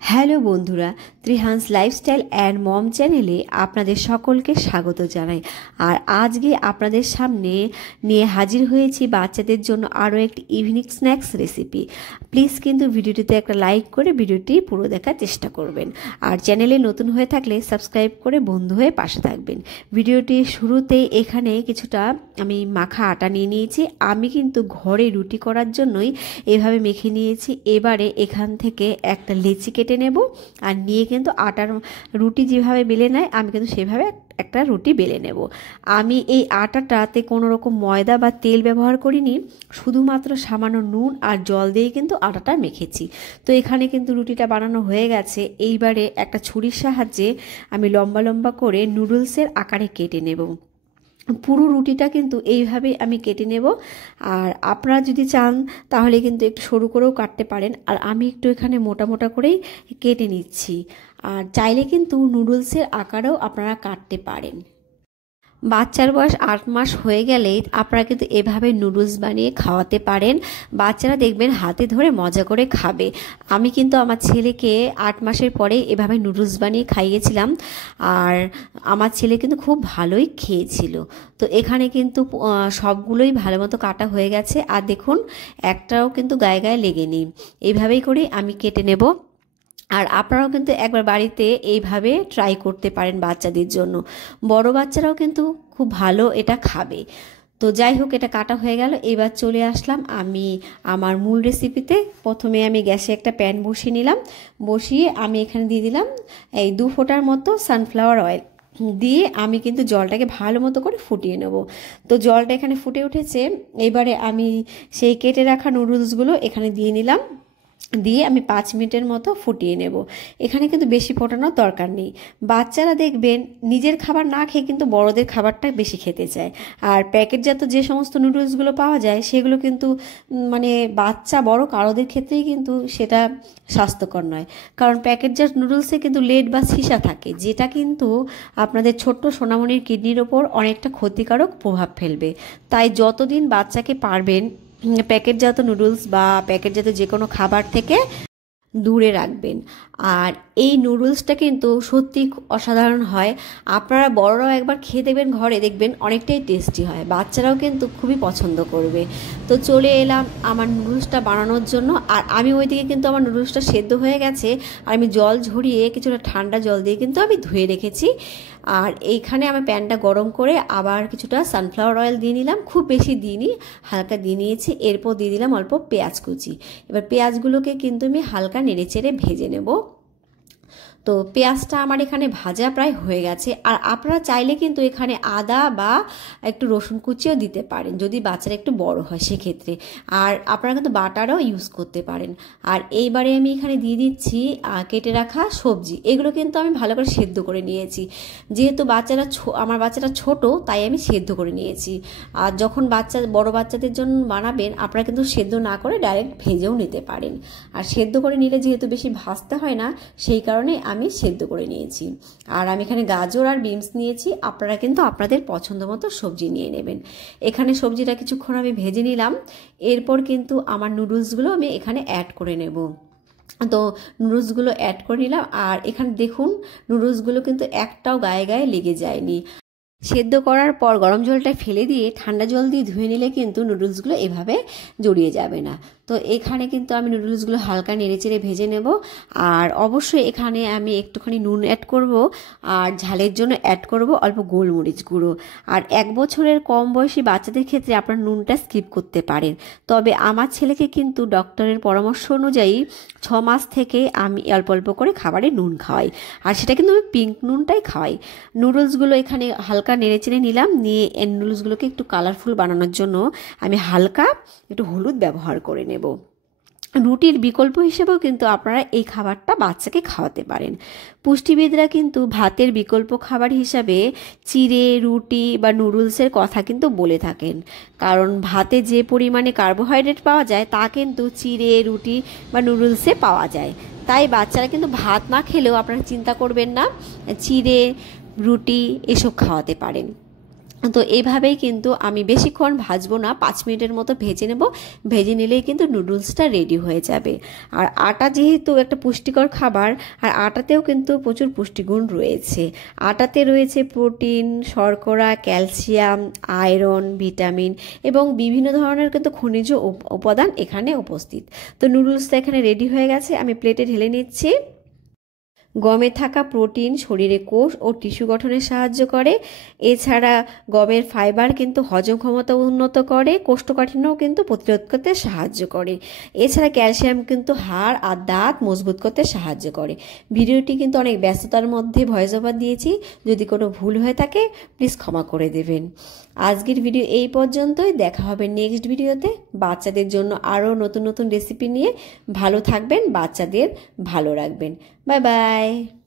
Hello বন্ধুরা, Trihans lifestyle and mom চ্যানেলে আপনাদের সকলকে স্বাগত জানাই। আর আজকে আপনাদের সামনে নিয়ে হাজির হয়েছি বাচ্চাদের জন্য আরও একটি ইভিনিং স্ন্যাক্স রেসিপি। প্লিজ কিন্তু ভিডিওটিতে একটা লাইক করে ভিডিওটি পুরো দেখার চেষ্টা করবেন। আর চ্যানেলে নতুন হয়ে থাকলে সাবস্ক্রাইব করে বন্ধু হয়ে পাশে থাকবেন। ভিডিওটি শুরুতেই এখানে কিছুটা আমি মাখা আটা নিয়ে নিয়েছি। আমি কিন্তু ঘরে রুটি করার জন্যই এভাবে মেখে নিয়েছি। এবারে এখান থেকে একটা লেচি কেটে নেব আর নিয়ে কিন্তু আটার রুটি যেভাবে বেলে নেয় আমি কিন্তু সেভাবে একটা রুটি বেলে নেব। আমি এই আটাটাতে কোনো রকম ময়দা বা তেল ব্যবহার করিনি, শুধুমাত্র সামান্য নুন আর জল দিয়ে কিন্তু আটাটা মেখেছি। তো এখানে কিন্তু রুটিটা বানানো হয়ে গেছে। এইবারে একটা ছুরির সাহায্যে আমি লম্বা লম্বা করে নুডলসের আকারে কেটে নেব। পুরো রুটিটা কিন্তু এইভাবেই আমি কেটে নেব। আর আপনারা যদি চান তাহলে কিন্তু একটু সরু করেও কাটতে পারেন, আর আমি একটু এখানে মোটা মোটা করেই কেটে নিচ্ছি। আর চাইলে কিন্তু নুডলসের আকারেও আপনারা কাটতে পারেন। বাচ্চার বয়স 8 মাস হয়ে গেলেই আপনারা কিন্তু এভাবে নুডলস বানিয়ে খাওয়াতে পারেন। বাচ্চারা দেখবেন হাতে ধরে মজা করে খাবে। আমি কিন্তু আমার ছেলেকে 8 মাসের পরে এভাবে নুডলস বানিয়ে খাইয়েছিলাম, আর আমার ছেলে কিন্তু খুব ভালোই খেয়েছিল। তো এখানে কিন্তু সবগুলোই ভালো মতো কাটা হয়ে গেছে। আর দেখুন একটাও কিন্তু গায়ে গায়ে লেগে নেই। এইভাবেই করে আমি কেটে নেব। আর আপনারাও কিন্তু একবার বাড়িতে এইভাবে ট্রাই করতে পারেন বাচ্চাদের জন্য। বড় বাচ্চারাও কিন্তু খুব ভালো এটা খাবে। তো যাই হোক, এটা কাটা হয়ে গেল। এবার চলে আসলাম আমি আমার মূল রেসিপিতে। প্রথমে আমি গ্যাসে একটা প্যান বসিয়ে নিলাম। বসিয়ে আমি এখানে দিয়ে দিলাম এই 2 ফোঁটার মতো সানফ্লাওয়ার অয়েল দিয়ে আমি কিন্তু জলটাকে ভালো মতো করে ফুটিয়ে নেব। তো জলটা এখানে ফুটে উঠেছে। এবারে আমি সেই কেটে রাখা নুডলসগুলো এখানে দিয়ে নিলাম। দিয়ে আমি 5 মিনিটের মতো ফুটিয়ে নেব। এখানে কিন্তু বেশি ফোটানোর দরকার নেই। বাচ্চারা দেখবেন নিজের খাবার না খেয়ে কিন্তু বড়দের খাবারটা বেশি খেতে চায়। আর প্যাকেটজাত যে সমস্ত নুডলসগুলো পাওয়া যায় সেগুলো কিন্তু মানে বাচ্চা বড় কারোদের ক্ষেত্রেই কিন্তু সেটা স্বাস্থ্যকর নয়। কারণ প্যাকেটজাত নুডলসে কিন্তু লেড বা সীসা থাকে, যেটা কিন্তু আপনাদের ছোট্ট সোনামণির কিডনির ওপর অনেকটা ক্ষতিকারক প্রভাব ফেলবে। তাই যতদিন বাচ্চাকে পারবেন প্যাকেটজাত নুডলস বা প্যাকেটজাত যে কোনো খাবার থেকে দূরে রাখবেন। আর এই নুডলসটা কিন্তু সত্যি অসাধারণ হয়। আপনারা বড়রাও একবার খেয়ে দেবেন, ঘরে দেখবেন অনেকটাই টেস্টি হয়। বাচ্চারাও কিন্তু খুবই পছন্দ করবে। তো চলে এলাম আমার নুডলসটা বানানোর জন্য। আর আমি ওইদিকে কিন্তু আমার নুডলসটা সেদ্ধ হয়ে গেছে। আর আমি জল ঝরিয়ে কিছুটা ঠান্ডা জল দিয়ে কিন্তু আমি ধুয়ে রেখেছি। আর এইখানে আমি প্যানটা গরম করে আবার কিছুটা সানফ্লাওয়ার অয়েল দিয়ে নিলাম। খুব বেশি দিইনি, হালকা দিয়ে নিয়েছি। এরপর দিয়ে দিলাম অল্প পেঁয়াজ কুচি। এবার পেঁয়াজগুলোকে কিন্তু আমি হালকা নেড়েচেড়ে ভেজে নেব। তো পেঁয়াজটা আমার এখানে ভাজা প্রায় হয়ে গেছে। আর আপনারা চাইলে কিন্তু এখানে আদা বা একটু রসুন কুচিও দিতে পারেন যদি বাচ্চারা একটু বড় হয় সেক্ষেত্রে। আর আপনারা কিন্তু বাটারও ইউজ করতে পারেন। আর এইবারে আমি এখানে দিয়ে দিচ্ছি কেটে রাখা সবজি। এগুলো কিন্তু আমি ভালো করে সেদ্ধ করে নিয়েছি। যেহেতু আমার বাচ্চাটা ছোট, তাই আমি সেদ্ধ করে নিয়েছি। আর যখন বড় বাচ্চাদের জন্য বানাবেন আপনারা কিন্তু সেদ্ধ না করে ডাইরেক্ট ভেজেও নিতে পারেন। আর সেদ্ধ করে নিলে যেহেতু বেশি ভাজতে হয় না, সেই কারণে আমি সেদ্ধ করে নিয়েছি। আর আমি এখানে গাজর আর বিনস নিয়েছি। আপনারা কিন্তু আপনাদের পছন্দ মতো সবজি নিয়ে নেবেন। এখানে সবজিটা কিছুক্ষণ আমি ভেজে নিলাম। এরপর কিন্তু আমার নুডলসগুলো আমি এখানে অ্যাড করে নেব। তো নুডলসগুলো অ্যাড করে নিলাম। আর এখানে দেখুন নুডলসগুলো কিন্তু একটাও গায়ে গায়ে লেগে যায়নি। সেদ্ধ করার পর গরম জলটা ফেলে দিয়ে ঠান্ডা জল দিয়ে ধুয়ে নিলে কিন্তু নুডলসগুলো এভাবে জড়িয়ে যাবে না। তো এখানে কিন্তু আমি নুডলসগুলো হালকা নেড়েচেড়ে ভেজে নেব। আর অবশ্যই এখানে আমি একটুখানি নুন অ্যাড করব। আর ঝালের জন্য অ্যাড করব অল্প গোলমরিচ গুঁড়ো। আর 1 বছরের কম বয়সী বাচ্চাদের ক্ষেত্রে আপনার নুনটা স্কিপ করতে পারেন। তবে আমার ছেলেকে কিন্তু ডক্টরের পরামর্শ অনুযায়ী 6 মাস থেকে আমি অল্প অল্প করে খাবারে নুন খাওয়াই। আর সেটা কিন্তু আমি পিঙ্ক নুনটাই খাওয়াই। নুডলসগুলো এখানে হালকা নেড়েচেড়ে নিলাম। নিয়ে এই নুডলসগুলোকে একটু কালারফুল বানানোর জন্য আমি হালকা একটু হলুদ ব্যবহার করে নেব। রুটির বিকল্প হিসেবেও কিন্তু আপনারা এই খাবারটা বাচ্চাকে খাওয়াতে পারেন। পুষ্টিবিদরা কিন্তু ভাতের বিকল্প খাবার হিসাবে চিড়ে, রুটি বা নুডলসের কথা কিন্তু বলে থাকেন। কারণ ভাতে যে পরিমাণে কার্বোহাইড্রেট পাওয়া যায় তা কিন্তু চিড়ে, রুটি বা নুডলসে পাওয়া যায়। তাই বাচ্চারা কিন্তু ভাত না খেলেও আপনারা চিন্তা করবেন না, চিড়ে, রুটি এসব খাওয়াতে পারেন। তো এইভাবেই কিন্তু আমি বেশিক্ষণ ভাজবো না, 5 মিনিটের মতো ভেজে নেব। ভেজে নিলেই কিন্তু নুডলসটা রেডি হয়ে যাবে। আর আটা যেহেতু একটা পুষ্টিকর খাবার, আর আটাতেও কিন্তু প্রচুর পুষ্টিগুণ রয়েছে। আটাতে রয়েছে প্রোটিন, শর্করা, ক্যালসিয়াম, আয়রন, ভিটামিন এবং বিভিন্ন ধরনের কিন্তু খনিজ উপাদান এখানে উপস্থিত। তো নুডলসটা এখানে রেডি হয়ে গেছে, আমি প্লেটে ঢেলে নিচ্ছি। গমে থাকা প্রোটিন শরীরে কোষ ও টিস্যু গঠনে সাহায্য করে। এছাড়া গমের ফাইবার কিন্তু হজম ক্ষমতা উন্নত করে, কোষ্ঠকাঠিন্যও কিন্তু প্রতিরোধ করতে সাহায্য করে। এছাড়া ক্যালসিয়াম কিন্তু হাড় আর দাঁত মজবুত করতে সাহায্য করে। ভিডিওটি কিন্তু অনেক ব্যস্ততার মধ্যে ভয়েস ওভার দিয়েছি, যদি কোনো ভুল হয়ে থাকে প্লিজ ক্ষমা করে দেবেন। আজকের ভিডিও এই পর্যন্তই, দেখা হবে নেক্সট ভিডিওতে বাচ্চাদের জন্য আরও নতুন নতুন রেসিপি নিয়ে। ভালো থাকবেন, বাচ্চাদের ভালো রাখবেন। Bye bye.